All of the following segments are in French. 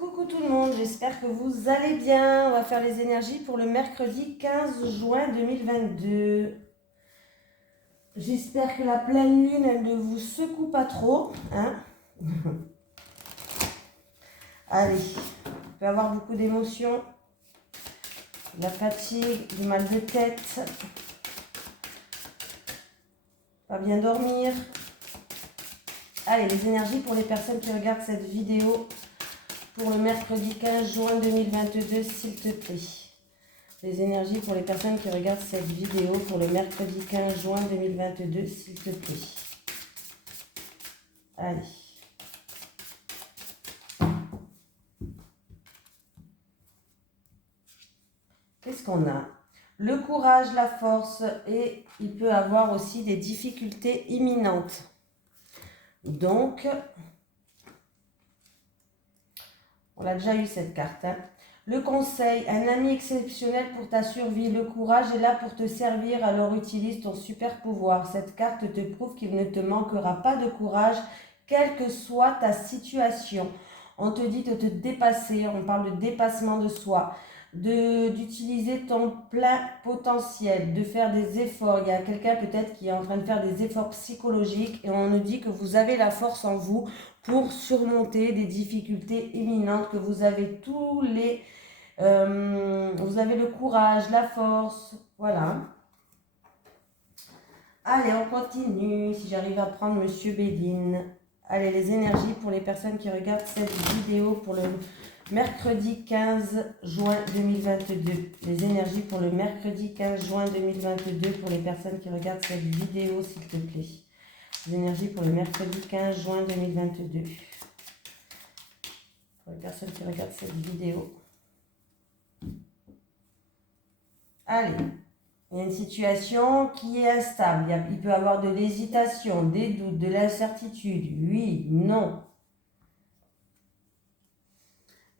Coucou tout le monde, j'espère que vous allez bien. On va faire les énergies pour le mercredi 15 juin 2022. J'espère que la pleine lune, elle ne vous secoue pas trop. Hein. Allez, on peut avoir beaucoup d'émotions, de la fatigue, du mal de tête, pas bien dormir. Allez, les énergies pour les personnes qui regardent cette vidéo pour le mercredi 15 juin 2022, s'il te plaît. Les énergies pour les personnes qui regardent cette vidéo pour le mercredi 15 juin 2022, s'il te plaît. Allez. Qu'est-ce qu'on a? Le courage, la force, et il peut avoir aussi des difficultés imminentes. Donc, on a déjà eu cette carte. Hein. Le conseil, un ami exceptionnel pour ta survie. Le courage est là pour te servir, alors utilise ton super pouvoir. Cette carte te prouve qu'il ne te manquera pas de courage, quelle que soit ta situation. On te dit de te dépasser, on parle de dépassement de soi, d'utiliser ton plein potentiel, de faire des efforts. Il y a quelqu'un peut-être qui est en train de faire des efforts psychologiques et on nous dit que vous avez la force en vous pour surmonter des difficultés imminentes, que vous avez tous les... vous avez le courage, la force, voilà. Allez, on continue, si j'arrive à prendre Monsieur Bédine. Allez, les énergies pour les personnes qui regardent cette vidéo pour le mercredi 15 juin 2022. Les énergies pour le mercredi 15 juin 2022 pour les personnes qui regardent cette vidéo, s'il te plaît. Les énergies pour le mercredi 15 juin 2022. Pour les personnes qui regardent cette vidéo. Allez, il y a une situation qui est instable. Il peut y avoir de l'hésitation, des doutes, de l'incertitude. Oui, non.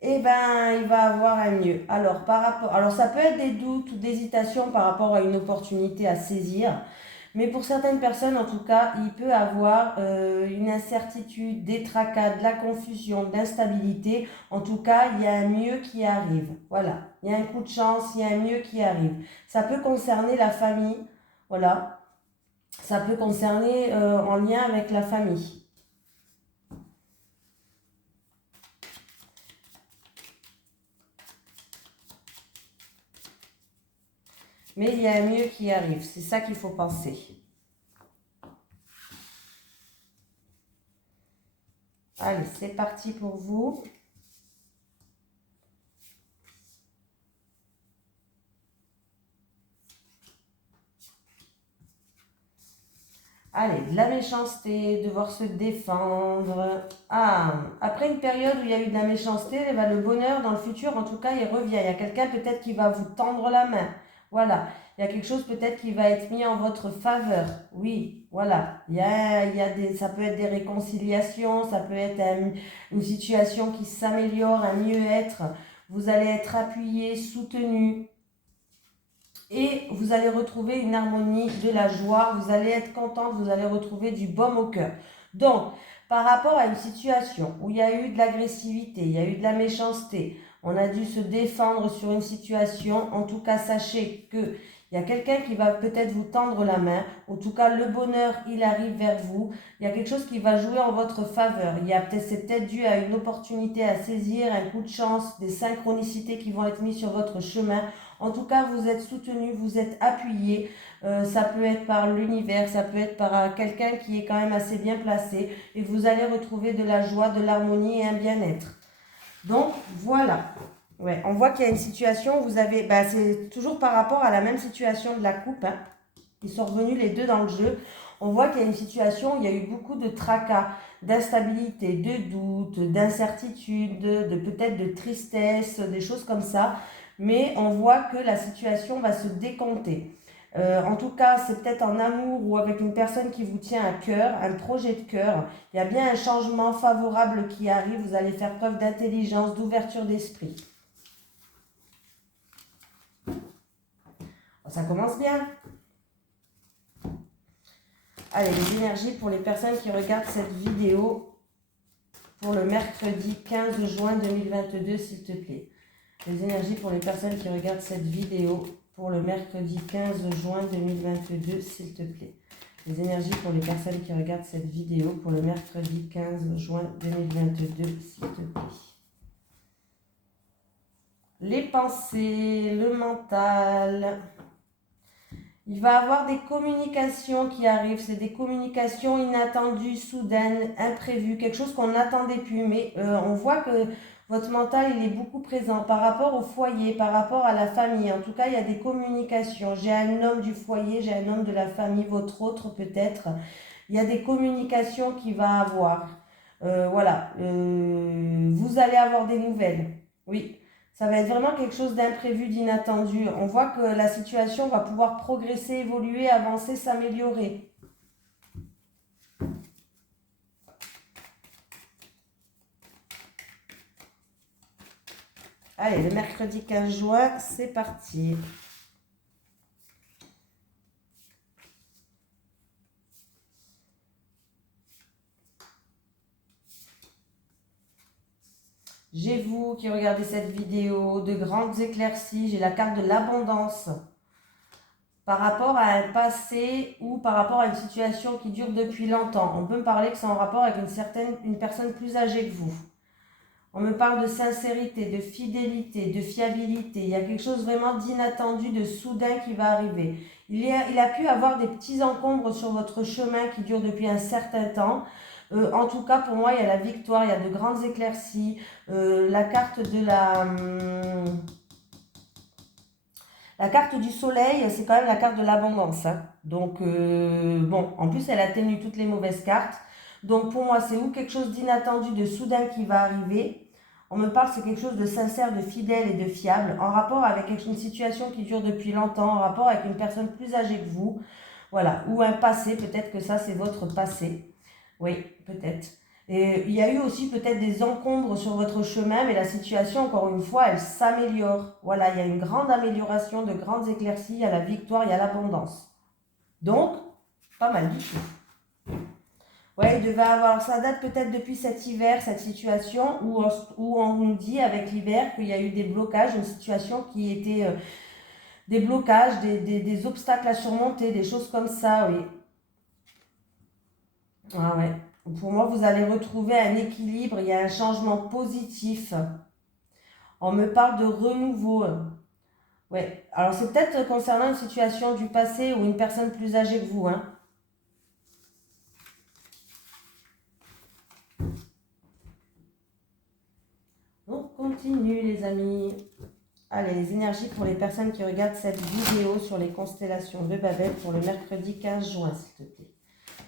Eh bien, il va avoir un mieux. Alors, ça peut être des doutes ou d'hésitation par rapport à une opportunité à saisir. Mais pour certaines personnes, en tout cas, il peut avoir une incertitude, des tracas, de la confusion, de l'instabilité. En tout cas, il y a un mieux qui arrive. Voilà, il y a un coup de chance, il y a un mieux qui arrive. Ça peut concerner la famille, voilà. Ça peut concerner en lien avec la famille. Mais il y a un mieux qui arrive, c'est ça qu'il faut penser. Allez, c'est parti pour vous. Allez, de la méchanceté, devoir se défendre. Ah, après une période où il y a eu de la méchanceté, le bonheur dans le futur, en tout cas, il revient. Il y a quelqu'un peut-être qui va vous tendre la main. Voilà, il y a quelque chose peut-être qui va être mis en votre faveur. Oui, voilà. Ça peut être des réconciliations, ça peut être une situation qui s'améliore, un mieux-être. Vous allez être appuyé, soutenu. Et vous allez retrouver une harmonie, de la joie, vous allez être contente, vous allez retrouver du baume au cœur. Donc, par rapport à une situation où il y a eu de l'agressivité, il y a eu de la méchanceté, on a dû se défendre sur une situation, en tout cas, sachez que il y a quelqu'un qui va peut-être vous tendre la main. En tout cas, le bonheur, il arrive vers vous. Il y a quelque chose qui va jouer en votre faveur. C'est peut-être dû à une opportunité à saisir, un coup de chance, des synchronicités qui vont être mises sur votre chemin. En tout cas, vous êtes soutenu, vous êtes appuyé. Ça peut être par l'univers, ça peut être par quelqu'un qui est quand même assez bien placé. Et vous allez retrouver de la joie, de l'harmonie et un bien-être. Donc, voilà. Ouais, on voit qu'il y a une situation où vous avez... c'est toujours par rapport à la même situation de la coupe. Hein. Ils sont revenus les deux dans le jeu. On voit qu'il y a une situation où il y a eu beaucoup de tracas, d'instabilité, de doutes, d'incertitude, peut-être de tristesse, des choses comme ça. Mais on voit que la situation va se décompter. En tout cas, c'est peut-être en amour ou avec une personne qui vous tient à cœur, un projet de cœur. Il y a bien un changement favorable qui arrive. Vous allez faire preuve d'intelligence, d'ouverture d'esprit. Ça commence bien. Allez, les énergies pour les personnes qui regardent cette vidéo pour le mercredi 15 juin 2022, s'il te plaît. Les énergies pour les personnes qui regardent cette vidéo pour le mercredi 15 juin 2022, s'il te plaît. Les énergies pour les personnes qui regardent cette vidéo pour le mercredi 15 juin 2022, s'il te plaît. Les pensées, le mental. Il va y avoir des communications qui arrivent. C'est des communications inattendues, soudaines, imprévues, quelque chose qu'on n'attendait plus. Mais on voit que votre mental, il est beaucoup présent par rapport au foyer, par rapport à la famille. En tout cas, il y a des communications. J'ai un homme du foyer, j'ai un homme de la famille, votre autre peut-être. Il y a des communications qu'il va avoir. Voilà. Vous allez avoir des nouvelles. Oui. Ça va être vraiment quelque chose d'imprévu, d'inattendu. On voit que la situation va pouvoir progresser, évoluer, avancer, s'améliorer. Allez, le mercredi 15 juin, c'est parti. J'ai vous qui regardez cette vidéo, de grandes éclaircies, j'ai la carte de l'abondance. Par rapport à un passé ou par rapport à une situation qui dure depuis longtemps. On peut me parler que c'est en rapport avec une personne plus âgée que vous. On me parle de sincérité, de fidélité, de fiabilité. Il y a quelque chose vraiment d'inattendu, de soudain qui va arriver. Il a pu avoir des petits encombres sur votre chemin qui durent depuis un certain temps. En tout cas, pour moi, il y a la victoire, il y a de grandes éclaircies. La carte de la carte du soleil, c'est quand même la carte de l'abondance. Hein. Donc, bon, en plus, elle atténue toutes les mauvaises cartes. Donc, pour moi, c'est ou quelque chose d'inattendu, de soudain qui va arriver. On me parle, c'est quelque chose de sincère, de fidèle et de fiable, en rapport avec une situation qui dure depuis longtemps, en rapport avec une personne plus âgée que vous. Voilà, ou un passé, peut-être que ça, c'est votre passé. Oui, peut-être. Et il y a eu aussi peut-être des encombres sur votre chemin, mais la situation, encore une fois, elle s'améliore. Voilà, il y a une grande amélioration, de grandes éclaircies, il y a la victoire, il y a l'abondance. Donc, pas mal du tout. Ouais, il devait avoir, ça date peut-être depuis cet hiver, cette situation où on nous dit avec l'hiver qu'il y a eu des blocages, une situation qui était des blocages, des obstacles à surmonter, des choses comme ça, oui. Ah ouais. Pour moi, vous allez retrouver un équilibre, il y a un changement positif. On me parle de renouveau. Ouais. Alors, c'est peut-être concernant une situation du passé ou une personne plus âgée que vous. Hein. On continue, les amis. Allez, les énergies pour les personnes qui regardent cette vidéo sur les constellations de Babel pour le mercredi 15 juin, s'il te plaît.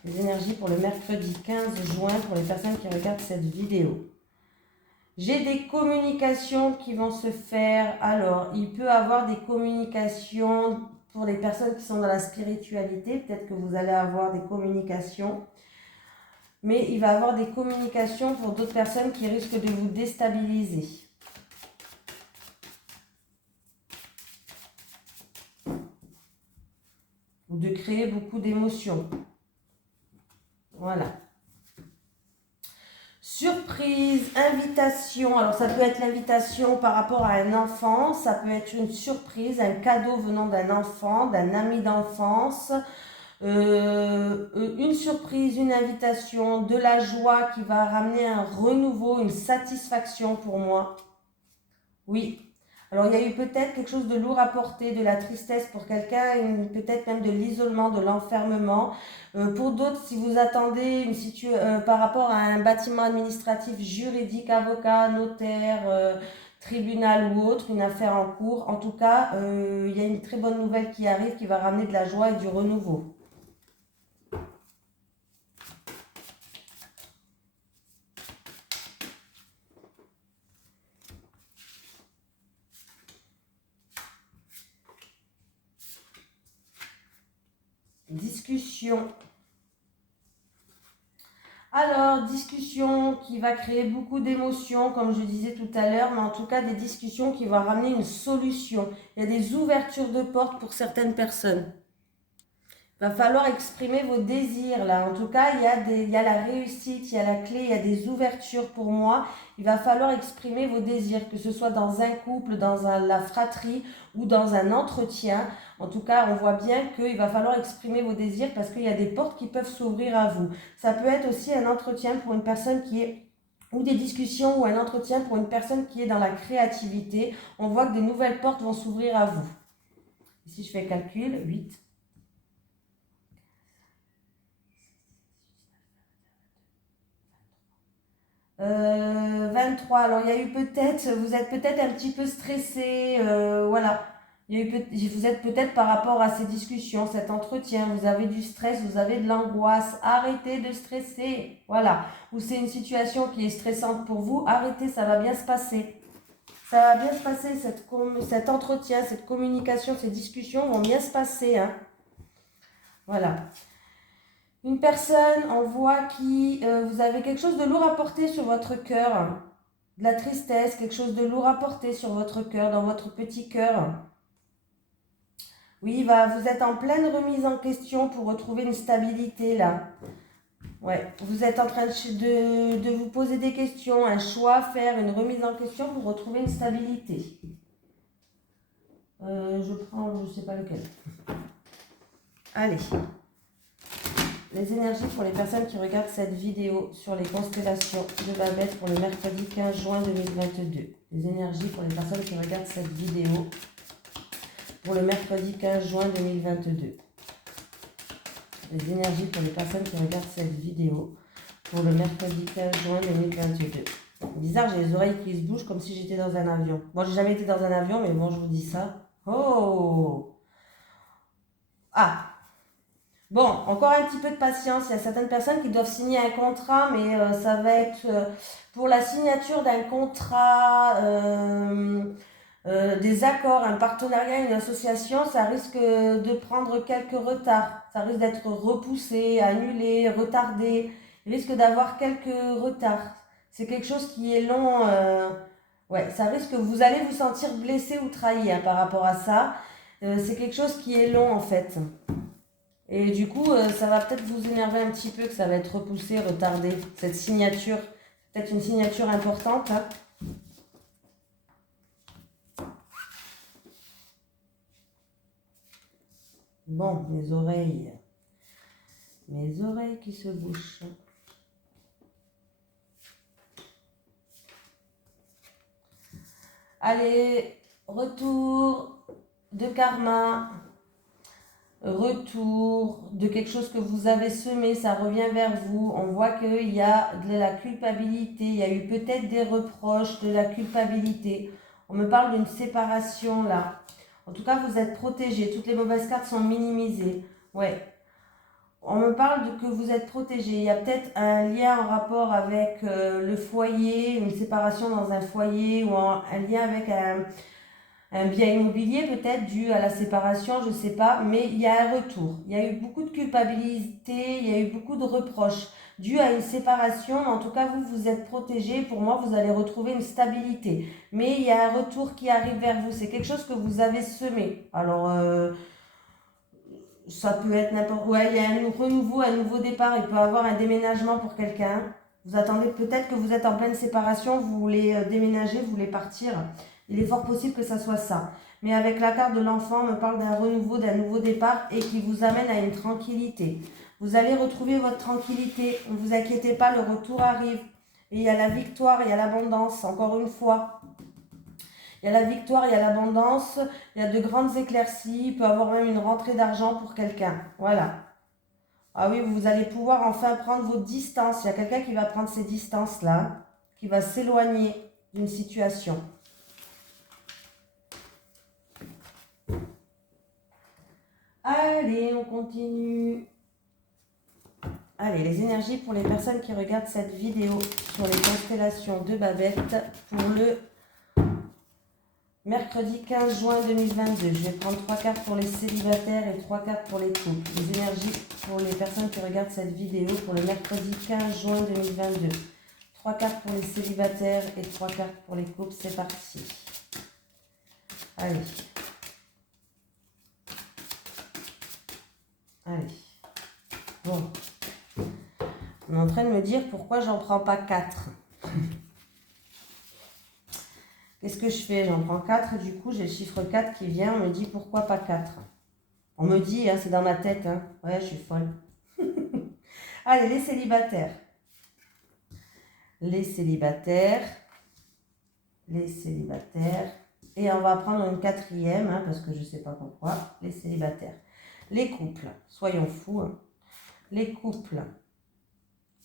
Les énergies pour le mercredi 15 juin pour les personnes qui regardent cette vidéo. J'ai des communications qui vont se faire. Alors, il peut y avoir des communications pour les personnes qui sont dans la spiritualité. Peut-être que vous allez avoir des communications. Mais il va y avoir des communications pour d'autres personnes qui risquent de vous déstabiliser. Ou de créer beaucoup d'émotions. Voilà. Surprise, invitation. Alors ça peut être l'invitation par rapport à un enfant, ça peut être une surprise, un cadeau venant d'un enfant, d'un ami d'enfance, une surprise, une invitation, de la joie qui va ramener un renouveau, une satisfaction pour moi. Oui. Alors il y a eu peut-être quelque chose de lourd à porter, de la tristesse pour quelqu'un, peut-être même de l'isolement, de l'enfermement. Pour d'autres, si vous attendez par rapport à un bâtiment administratif, juridique, avocat, notaire, tribunal ou autre, une affaire en cours, en tout cas, il y a une très bonne nouvelle qui arrive qui va ramener de la joie et du renouveau. Discussion. Alors, discussion qui va créer beaucoup d'émotions, comme je disais tout à l'heure, mais en tout cas des discussions qui vont ramener une solution. Il y a des ouvertures de portes pour certaines personnes. va falloir exprimer vos désirs là. En tout cas, il y a la réussite, il y a la clé, il y a des ouvertures pour moi. Il va falloir exprimer vos désirs, que ce soit dans un couple, la fratrie ou dans un entretien. En tout cas, on voit bien qu'il va falloir exprimer vos désirs parce qu'il y a des portes qui peuvent s'ouvrir à vous. Ça peut être aussi un entretien pour une personne qui est ou des discussions ou un entretien pour une personne qui est dans la créativité. On voit que des nouvelles portes vont s'ouvrir à vous. Ici, je fais calcul, 8. 23. Alors, il y a eu peut-être, vous êtes peut-être un petit peu stressé, voilà. Vous êtes peut-être par rapport à ces discussions, cet entretien, vous avez du stress, vous avez de l'angoisse. Arrêtez de stresser, voilà. Ou c'est une situation qui est stressante pour vous, arrêtez, ça va bien se passer. Ça va bien se passer, cet entretien, cette communication, ces discussions vont bien se passer, hein. Voilà. Une personne, on voit vous avez quelque chose de lourd à porter sur votre cœur, de la tristesse, quelque chose de lourd à porter sur votre cœur, dans votre petit cœur. Oui, vous êtes en pleine remise en question pour retrouver une stabilité là. Ouais, vous êtes en train de vous poser des questions, un choix à faire, une remise en question pour retrouver une stabilité. Je prends, je ne sais pas lequel. Allez. Les énergies pour les personnes qui regardent cette vidéo sur les constellations de Babette pour le mercredi 15 juin 2022. Les énergies pour les personnes qui regardent cette vidéo pour le mercredi 15 juin 2022. Les énergies pour les personnes qui regardent cette vidéo pour le mercredi 15 juin 2022. Bizarre, j'ai les oreilles qui se bougent comme si j'étais dans un avion. Bon, j'ai jamais été dans un avion, mais bon, je vous dis ça. Oh! Ah! Bon, encore un petit peu de patience. Il y a certaines personnes qui doivent signer un contrat, mais ça va être pour la signature d'un contrat, des accords, un partenariat, une association, ça risque de prendre quelques retards. Ça risque d'être repoussé, annulé, retardé. Il risque d'avoir quelques retards. C'est quelque chose qui est long. Ouais, ça risque que vous allez vous sentir blessé ou trahi hein, par rapport à ça. C'est quelque chose qui est long en fait. Et du coup, ça va peut-être vous énerver un petit peu que ça va être repoussé, retardé, cette signature. Peut-être une signature importante. Hein. Bon, mes oreilles qui se bouchent. Allez, retour de karma. Retour de quelque chose que vous avez semé, ça revient vers vous. On voit qu'il y a de la culpabilité, il y a eu peut-être des reproches, de la culpabilité. On me parle d'une séparation là. En tout cas, vous êtes protégé, toutes les mauvaises cartes sont minimisées. Ouais. On me parle que vous êtes protégé. Il y a peut-être un lien en rapport avec le foyer, une séparation dans un foyer ou un lien avec un bien immobilier peut-être dû à la séparation, je ne sais pas, mais il y a un retour. Il y a eu beaucoup de culpabilité, il y a eu beaucoup de reproches dû à une séparation. En tout cas, vous êtes protégé. Pour moi, vous allez retrouver une stabilité. Mais il y a un retour qui arrive vers vous. C'est quelque chose que vous avez semé. Alors, ça peut être n'importe quoi. Ouais, il y a un renouveau, un nouveau départ. Il peut y avoir un déménagement pour quelqu'un. Vous attendez peut-être que vous êtes en pleine séparation, vous voulez déménager, vous voulez partir. Il est fort possible que ça soit ça. Mais avec la carte de l'enfant, on me parle d'un renouveau, d'un nouveau départ et qui vous amène à une tranquillité. Vous allez retrouver votre tranquillité. Ne vous inquiétez pas, le retour arrive. Et il y a la victoire, il y a l'abondance, encore une fois. Il y a la victoire, il y a l'abondance, il y a de grandes éclaircies, il peut y avoir même une rentrée d'argent pour quelqu'un. Voilà. Ah oui, vous allez pouvoir enfin prendre vos distances. Il y a quelqu'un qui va prendre ces distances-là, qui va s'éloigner d'une situation. Allez, on continue. Allez, les énergies pour les personnes qui regardent cette vidéo sur les constellations de Babette pour le mercredi 15 juin 2022. Je vais prendre 3 cartes pour les célibataires et 3 cartes pour les couples. Les énergies pour les personnes qui regardent cette vidéo pour le mercredi 15 juin 2022. 3 cartes pour les célibataires et 3 cartes pour les couples. C'est parti. Allez. Allez. Bon. On est en train de me dire pourquoi j'en prends pas 4. Qu'est-ce que je fais? J'en prends 4, du coup j'ai le chiffre 4 qui vient, on me dit pourquoi pas 4. On me dit, hein, c'est dans ma tête, hein. Ouais, je suis folle. Allez, les célibataires. Les célibataires. Les célibataires. Et on va prendre une 4e, hein, parce que je ne sais pas pourquoi. Les célibataires. Les couples, soyons fous. Hein. Les couples.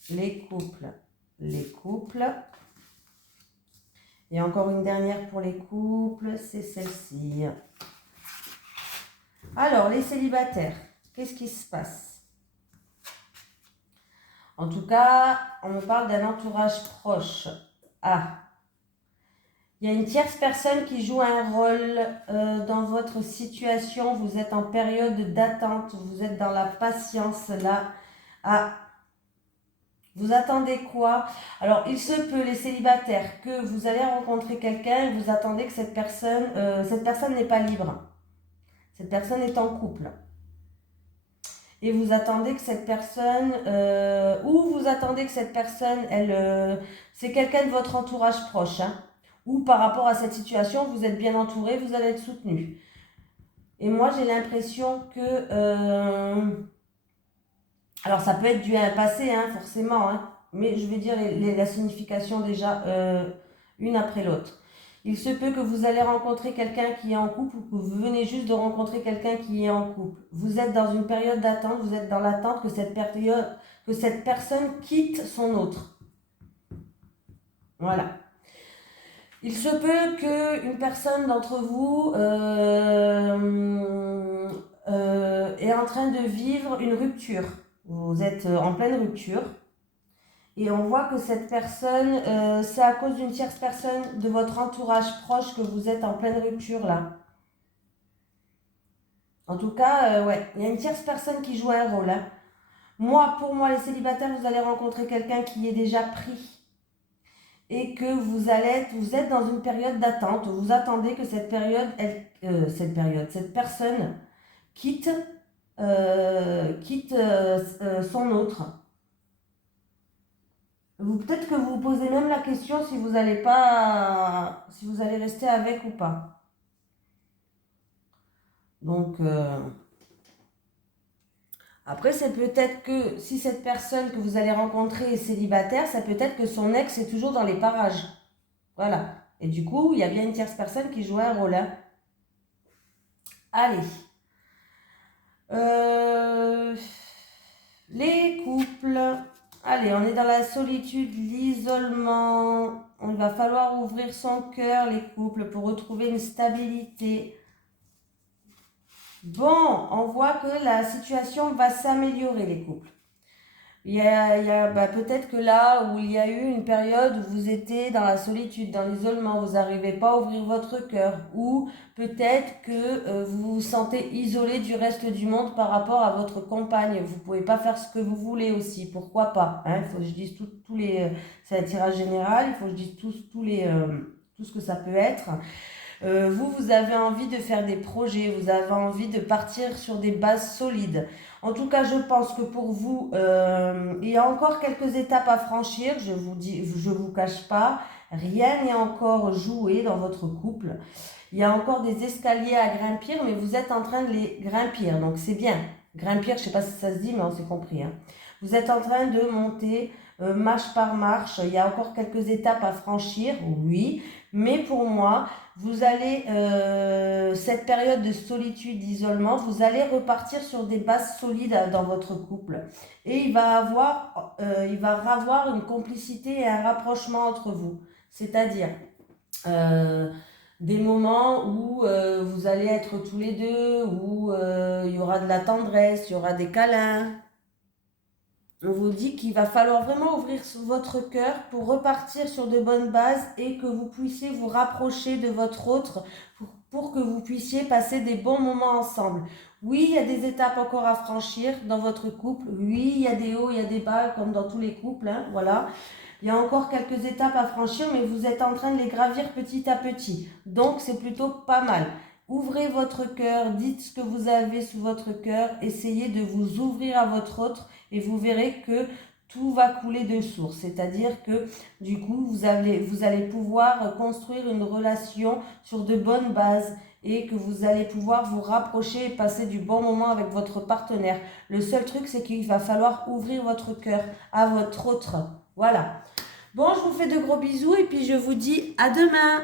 Les couples. Les couples. Et encore une dernière pour les couples, c'est celle-ci. Alors, les célibataires, qu'est-ce qui se passe? En tout cas, on me parle d'un entourage proche. Ah, il y a une tierce personne qui joue un rôle dans votre situation. Vous êtes en période d'attente, vous êtes dans la patience là. Ah, vous attendez quoi? Alors, il se peut, les célibataires, que vous allez rencontrer quelqu'un et vous attendez que cette personne n'est pas libre. Cette personne est en couple. Et vous attendez que cette personne, ou vous attendez que cette personne, c'est quelqu'un de votre entourage proche, hein, ou par rapport à cette situation, vous êtes bien entouré, vous allez être soutenu. Et moi, j'ai l'impression que, alors ça peut être dû à un passé, hein, forcément, hein, mais je vais dire la signification déjà, une après l'autre. Il se peut que vous allez rencontrer quelqu'un qui est en couple ou que vous venez juste de rencontrer quelqu'un qui est en couple. Vous êtes dans une période d'attente, vous êtes dans l'attente que cette personne quitte son autre. Voilà. Il se peut qu'une personne d'entre vous est en train de vivre une rupture. Vous êtes en pleine rupture. Et on voit que cette personne, c'est à cause d'une tierce personne de votre entourage proche que vous êtes en pleine rupture là. En tout cas, ouais, il y a une tierce personne qui joue un rôle. Hein. Pour moi, les célibataires, vous allez rencontrer quelqu'un qui est déjà pris. Et que vous êtes dans une période d'attente. Vous attendez que cette personne quitte son autre. Peut-être que vous vous posez même la question si vous allez rester avec ou pas. Donc, après, c'est peut-être que si cette personne que vous allez rencontrer est célibataire, c'est peut-être que son ex est toujours dans les parages. Voilà. Et du coup, il y a bien une tierce personne qui joue un rôle. Hein. Allez. Les couples. Allez, on est dans la solitude, l'isolement. Il va falloir ouvrir son cœur, les couples, pour retrouver une stabilité. Bon, on voit que la situation va s'améliorer, les couples. Peut-être que là où il y a eu une période où vous étiez dans la solitude, dans l'isolement, vous n'arrivez pas à ouvrir votre cœur, ou peut-être que vous vous sentez isolé du reste du monde par rapport à votre compagne. Vous ne pouvez pas faire ce que vous voulez aussi, pourquoi pas, hein? Il faut que je dise tous les... C'est un tirage général, il faut que je dise tout ce que ça peut être. Vous avez envie de faire des projets, vous avez envie de partir sur des bases solides. En tout cas, je pense que pour vous, il y a encore quelques étapes à franchir. Je vous cache pas, rien n'est encore joué dans votre couple. Il y a encore des escaliers à grimper, mais vous êtes en train de les grimper, donc c'est bien. Grimper, je ne sais pas si ça se dit, mais on s'est compris. Hein. Vous êtes en train de monter marche par marche. Il y a encore quelques étapes à franchir, oui. Mais pour moi, vous allez, cette période de solitude, d'isolement, vous allez repartir sur des bases solides dans votre couple. Et il va avoir une complicité et un rapprochement entre vous. C'est-à-dire des moments où vous allez être tous les deux, où il y aura de la tendresse, il y aura des câlins. On vous dit qu'il va falloir vraiment ouvrir votre cœur pour repartir sur de bonnes bases et que vous puissiez vous rapprocher de votre autre pour que vous puissiez passer des bons moments ensemble. Oui, il y a des étapes encore à franchir dans votre couple. Oui, il y a des hauts, il y a des bas comme dans tous les couples. Hein, voilà. Il y a encore quelques étapes à franchir, mais vous êtes en train de les gravir petit à petit. Donc, c'est plutôt pas mal. Ouvrez votre cœur, dites ce que vous avez sous votre cœur, essayez de vous ouvrir à votre autre et vous verrez que tout va couler de source. C'est-à-dire que du coup, vous allez pouvoir construire une relation sur de bonnes bases et que vous allez pouvoir vous rapprocher et passer du bon moment avec votre partenaire. Le seul truc, c'est qu'il va falloir ouvrir votre cœur à votre autre. Voilà. Bon, je vous fais de gros bisous et puis je vous dis à demain.